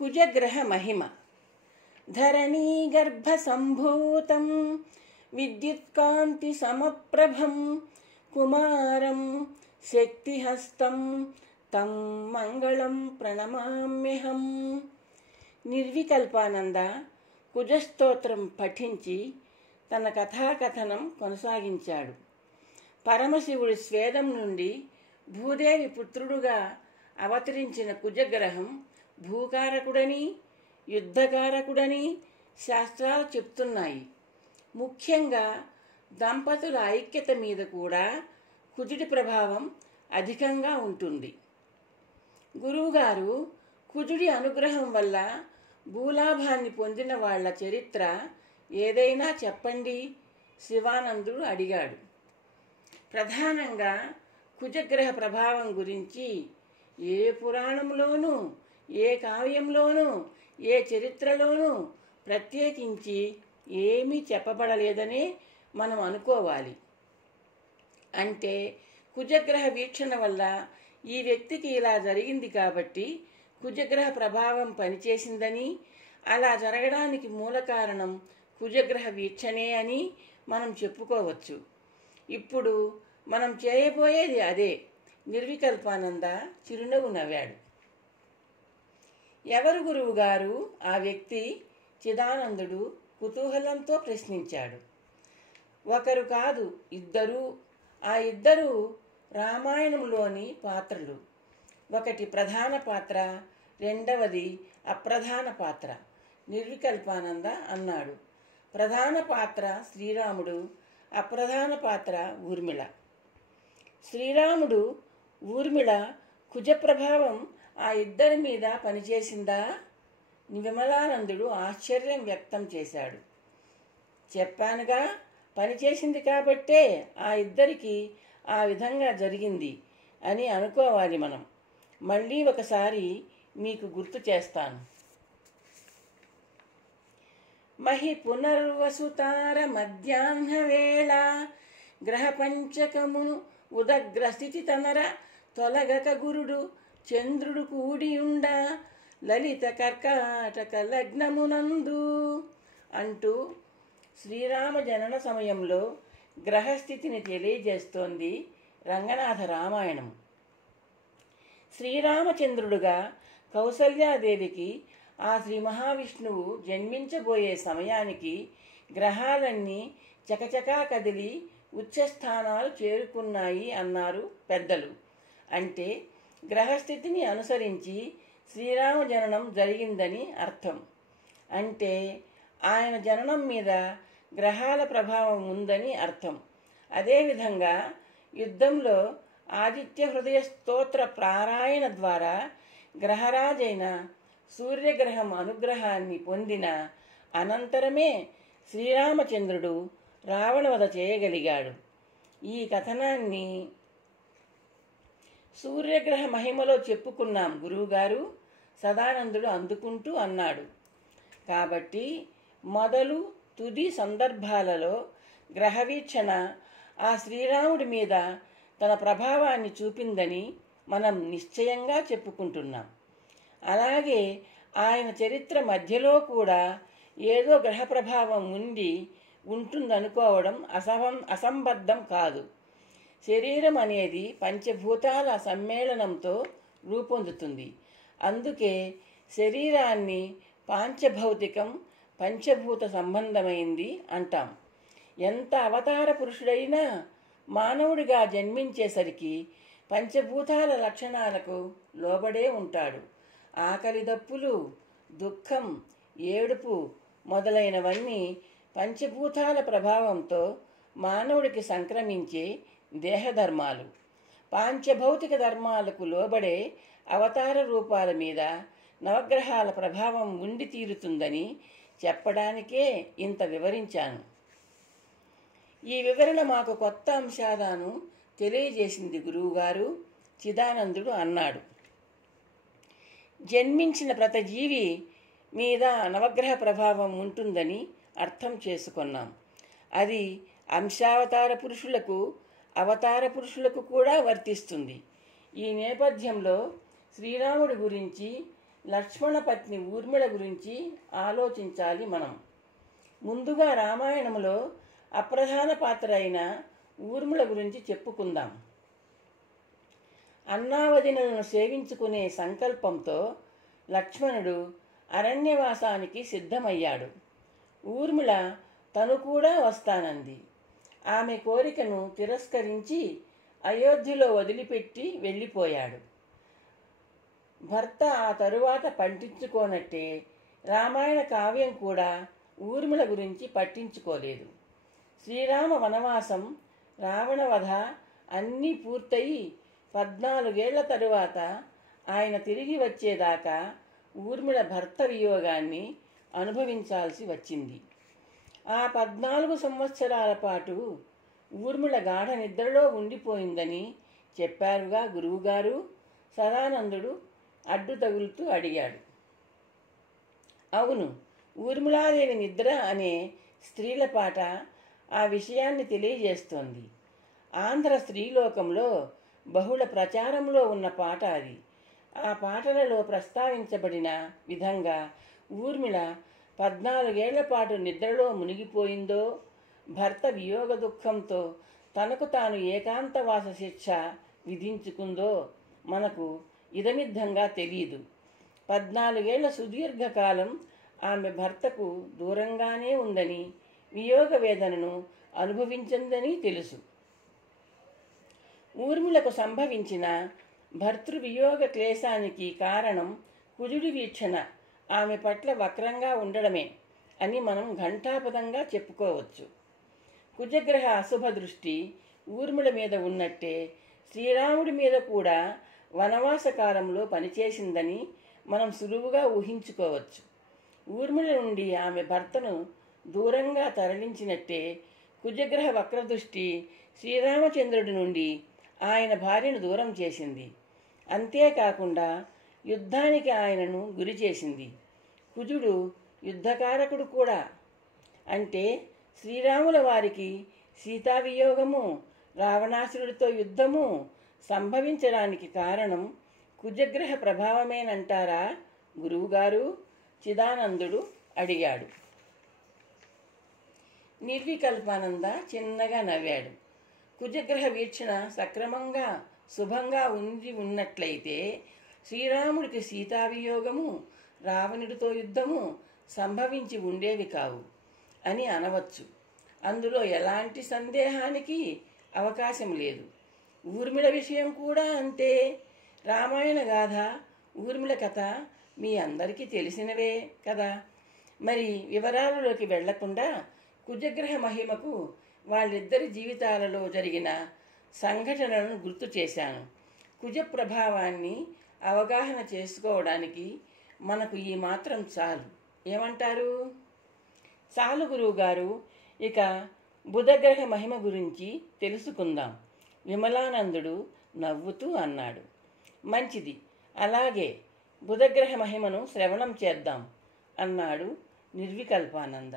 కుజగ్రహ మహిమ. ధరణీగర్భ సంభూతం విద్యుత్కాంతి సమప్రభం కుమారం శక్తిహస్తం తం మంగళం ప్రణమామ్యహం. నిర్వికల్పానంద కుజస్తోత్రం పఠించి తన కథాకథనం కొనసాగించాడు. పరమశివుడి స్వేదం నుండి భూదేవి పుత్రుడుగా అవతరించిన కుజగ్రహం భూకారకుడని యుద్ధకారకుడని శాస్త్రాలు చెప్తున్నాయి. ముఖ్యంగా దంపతుల ఐక్యత మీద కూడా కుజుడి ప్రభావం అధికంగా ఉంటుంది. గురువుగారు, కుజుడి అనుగ్రహం వల్ల భూలాభాన్ని పొందిన వాళ్ల చరిత్ర ఏదైనా చెప్పండి, శివానందుడు అడిగాడు. ప్రధానంగా కుజగ్రహ ప్రభావం గురించి ఏ పురాణంలోనూ, ఏ కావ్యంలోనూ, ఏ చరిత్రలోనూ ప్రత్యేకించి ఏమీ చెప్పబడలేదనే మనం అనుకోవాలి. అంటే కుజగ్రహ వీక్షణ వల్ల ఈ వ్యక్తికి ఇలా జరిగింది కాబట్టి కుజగ్రహ ప్రభావం పనిచేసిందని, అలా జరగడానికి మూల కారణం కుజగ్రహ వీక్షణే అని మనం చెప్పుకోవచ్చు. ఇప్పుడు మనం చేయబోయేది అదే. నిర్వికల్పానంద చిరునవ్వు నవ్వాడు. ఎవరు గురువుగారు ఆ వ్యక్తి? చిదానందుడు కుతూహలంతో ప్రశ్నించాడు. ఒకరు కాదు, ఇద్దరు. ఆ ఇద్దరు రామాయణంలోని పాత్రలు. ఒకటి ప్రధాన పాత్ర, రెండవది అప్రధాన పాత్ర. నిర్వికల్పానంద అన్నాడు. ప్రధాన పాత్ర శ్రీరాముడు, అప్రధాన పాత్ర ఊర్మిళ. శ్రీరాముడు, ఊర్మిళ కుజ ప్రభావం ఆ ఇద్దరి మీద పనిచేసిందా? విమలానందుడు ఆశ్చర్యం వ్యక్తం చేశాడు. చెప్పానుగా, పనిచేసింది కాబట్టే ఆ ఇద్దరికి ఆ విధంగా జరిగింది అని అనుకోవాలి మనం. మళ్ళీ ఒకసారి మీకు గుర్తు చేస్తాను. మహి పునర్వసుతార మధ్యాహ్న వేళ గ్రహ పంచకమును ఉదగ్రస్థితి తనర తొలగక గురుడు చంద్రుడు కూడియుండ లలిత కర్కాటక లగ్నమునందు అంటూ శ్రీరామ జనన సమయంలో గ్రహస్థితిని తెలియజేస్తోంది రంగనాథ రామాయణం. శ్రీరామచంద్రుడుగా కౌసల్యాదేవికి ఆ శ్రీ మహావిష్ణువు జన్మించబోయే సమయానికి గ్రహాలన్నీ చకచకా కదిలి ఉచ్చస్థానాలు చేరుకున్నాయి అన్నారు పెద్దలు. అంటే గ్రహస్థితిని అనుసరించి శ్రీరామ జననం జరిగిందని అర్థం. అంటే ఆయన జననం మీద గ్రహాల ప్రభావం ఉందని అర్థం. అదేవిధంగా యుద్ధంలో ఆదిత్య హృదయ స్తోత్ర పారాయణ ద్వారా గ్రహరాజైన సూర్యగ్రహం అనుగ్రహాన్ని పొందిన అనంతరమే శ్రీరామచంద్రుడు రావణవధ చేయగలిగాడు. ఈ కథనాన్ని సూర్యగ్రహ మహిమలో చెప్పుకున్నాం గురువుగారు, సదానందుడు అందుకుంటూ అన్నాడు. కాబట్టి మొదలు తుది సందర్భాలలో గ్రహవీక్షణ ఆ శ్రీరాముడి మీద తన ప్రభావాన్ని చూపిందని మనం నిశ్చయంగా చెప్పుకుంటున్నాం. అలాగే ఆయన చరిత్ర మధ్యలో కూడా ఏదో గ్రహ ప్రభావం ఉంటుందనుకోవడం అసంబద్ధం కాదు. శరీరం అనేది పంచభూతాల సమ్మేళనంతో రూపొందుతుంది. అందుకే శరీరాన్ని పాంచభౌతికం, పంచభూత సంబంధమైంది అంటాం. ఎంత అవతార పురుషుడైనా మానవుడిగా జన్మించేసరికి పంచభూతాల లక్షణాలకు లోబడే ఉంటాడు. ఆకలి దప్పులు, దుఃఖం, ఏడుపు మొదలైనవన్నీ పంచభూతాల ప్రభావంతో మానవుడికి సంక్రమించే దేహధర్మాలు. పాంచభౌతిక ధర్మాలకు లోబడే అవతార రూపాల మీద నవగ్రహాల ప్రభావం ఉండి తీరుతుందని చెప్పడానికే ఇంత వివరించాను. ఈ వివరణ మాకు కొత్త అంశాలను తెలియజేసింది గురువుగారు, చిదానందుడు అన్నాడు. జన్మించిన ప్రతి జీవి మీద నవగ్రహ ప్రభావం ఉంటుందని అర్థం చేసుకున్నాం. అది అంశావతార పురుషులకు, అవతార పురుషులకు కూడా వర్తిస్తుంది. ఈ నేపథ్యంలో శ్రీరాముడి గురించి లక్ష్మణ పత్ని ఊర్మిళ గురించి ఆలోచించాలి మనం. ముందుగా రామాయణంలో అప్రధాన పాత్ర అయిన ఊర్మిళ గురించి చెప్పుకుందాం. అన్నావదినలను సేవించుకునే సంకల్పంతో లక్ష్మణుడు అరణ్యవాసానికి సిద్ధమయ్యాడు. ఊర్మిళ తను కూడా వస్తానంది. ఆమె కోరికను తిరస్కరించి అయోధ్యలో వదిలిపెట్టి వెళ్ళిపోయాడు. భర్త ఆ తరువాత పట్టించుకోనట్టే రామాయణ కావ్యం కూడా ఊర్మిళ గురించి పట్టించుకోలేదు. శ్రీరామ వనవాసం, రావణవధ అన్నీ పూర్తయి 14 ఏళ్ల తరువాత ఆయన తిరిగి వచ్చేదాకా ఊర్మిళ భర్త వియోగాన్ని అనుభవించాల్సి వచ్చింది. ఆ 14 సంవత్సరాల పాటు ఊర్మిళ గాఢ నిద్రలో ఉండిపోయిందని చెప్పారుగా గురువుగారు. సదానందుడు అడ్డు తగులుతూ అడిగాడు. అవును, ఊర్మిళాదేవి నిద్ర అనే స్త్రీల పాట ఆ విషయాన్ని తెలియజేస్తోంది. ఆంధ్ర స్త్రీలోకంలో బహుళ ప్రచారంలో ఉన్న పాట అది. ఆ పాటలలో ప్రస్తావించబడిన విధంగా ఊర్మిళ 14 ఏళ్ల పాటు నిద్రలో మునిగిపోయిందో, భర్త వియోగ దుఃఖంతో తనకు తాను ఏకాంతవాస శిక్ష విధించుకుందో మనకు ఇదమిద్ధంగా తెలియదు. 14 ఏళ్ల సుదీర్ఘకాలం ఆమె భర్తకు దూరంగానే ఉందని, వియోగ వేదనను అనుభవించిందని తెలుసు. ఊర్మిళకు సంభవించిన భర్తృవియోగ క్లేశానికి కారణం కుజుడి వీక్షణ ఆమె పట్ల వక్రంగా ఉండడమే అని మనం ఘంటాపదంగా చెప్పుకోవచ్చు. కుజగ్రహ అశుభ దృష్టి ఊర్మిళ మీద ఉన్నట్టే శ్రీరాముడి మీద కూడా వనవాస కాలంలో పనిచేసిందని మనం సులువుగా ఊహించుకోవచ్చు. ఊర్మిళ నుండి ఆమె భర్తను దూరంగా తరలించినట్టే కుజగ్రహ వక్రదృష్టి శ్రీరామచంద్రుడి నుండి ఆయన భార్యను దూరం చేసింది. అంతేకాకుండా యుద్ధానికి ఆయనను గురి చేసింది. కుజుడు యుద్ధకారకుడు కూడా. అంటే శ్రీరాముల వారికి సీతావియోగము, రావణాసురుడితో యుద్ధము సంభవించడానికి కారణం కుజగ్రహ ప్రభావమేనంటారా గురువుగారు? చిదానందుడు అడిగాడు. నిర్వికల్పానంద చిన్నగా నవ్వాడు. కుజగ్రహ వీక్షణ సక్రమంగా శుభంగా ఉన్నట్లయితే శ్రీరాముడికి సీతావియోగము, రావణుడితో యుద్ధము సంభవించి ఉండేవి కావు అని అనవచ్చు. అందులో ఎలాంటి సందేహానికి అవకాశం లేదు. ఊర్మిళ విషయం కూడా అంతే. రామాయణ గాథ, ఊర్మిళ కథ మీ అందరికీ తెలిసినవే కదా. మరి వివరాలలోకి వెళ్లకుండా కుజగ్రహ మహిమకు వాళ్ళిద్దరి జీవితాలలో జరిగిన సంఘటనలను గుర్తు చేశాను. కుజ ప్రభావాన్ని అవగాహన చేసుకోవడానికి మనకు ఈ మాత్రం చాలు. ఏమంటారు? చాలు గురువుగారు. ఇక బుధగ్రహ మహిమ గురించి తెలుసుకుందాం. విమలానందుడు నవ్వుతూ అన్నాడు. మంచిది, అలాగే బుధగ్రహ మహిమను శ్రవణం చేద్దాం అన్నాడు నిర్వికల్పానంద.